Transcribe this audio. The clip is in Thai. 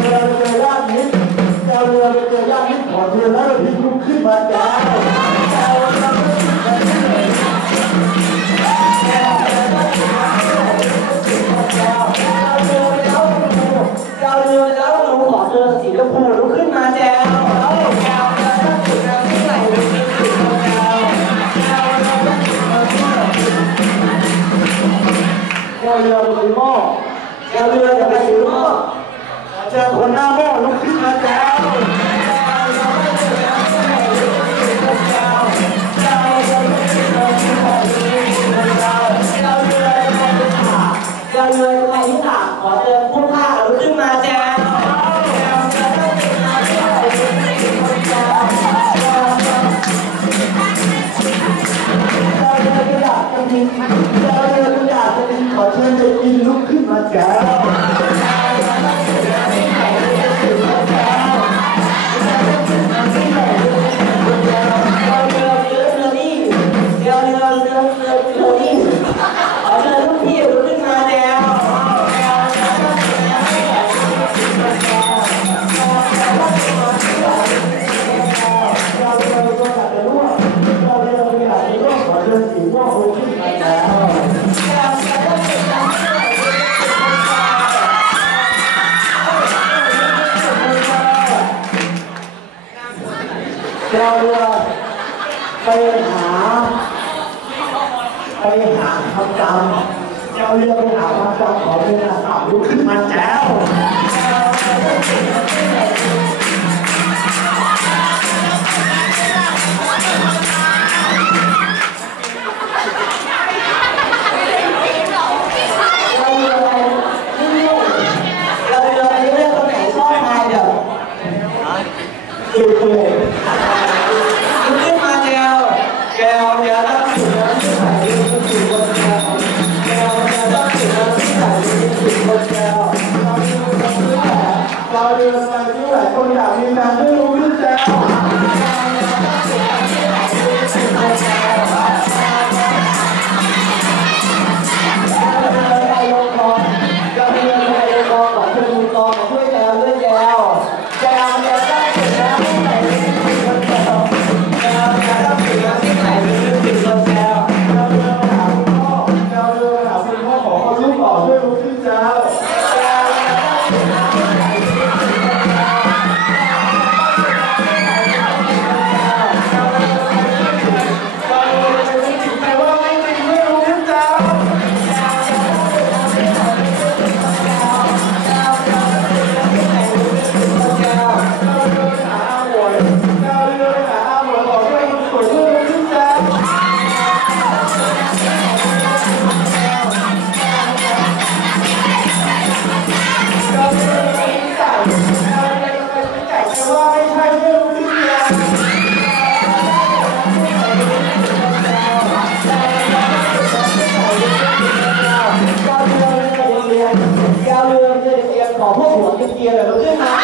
เรือไปเจอญาติมิตรแจวเรือไปเจอญาติมิตรขอเรือแล้วเราพลิกลุกขึ้นมาแจวแจวเราไม่ติดกันเลยแจวแจวแจวแจวแจวเรือไปแล้วดูแจวเรือไปแล้วดูขอเรือสีชมพูลุกขึ้นมาแจวเอาแจวแจวแจวที่ไหนลุกขึ้นมาแจวแจวเราไม่ติดกันเลยแจวเรือไปหม้อแจวเรือจะไปหม้อ จอคนหน้าโม่ลุกขึ้นมาแจ้วเราเลยไปที่ตางขอเจอผู้ฆ่าเราขึ้นมาแจ้ว อเรือไปหา ไปหาคำจำเราเรือไปหาคำจำขอเวลาสาวลูกขึ้นมาแจ้ว quiera, lo deja.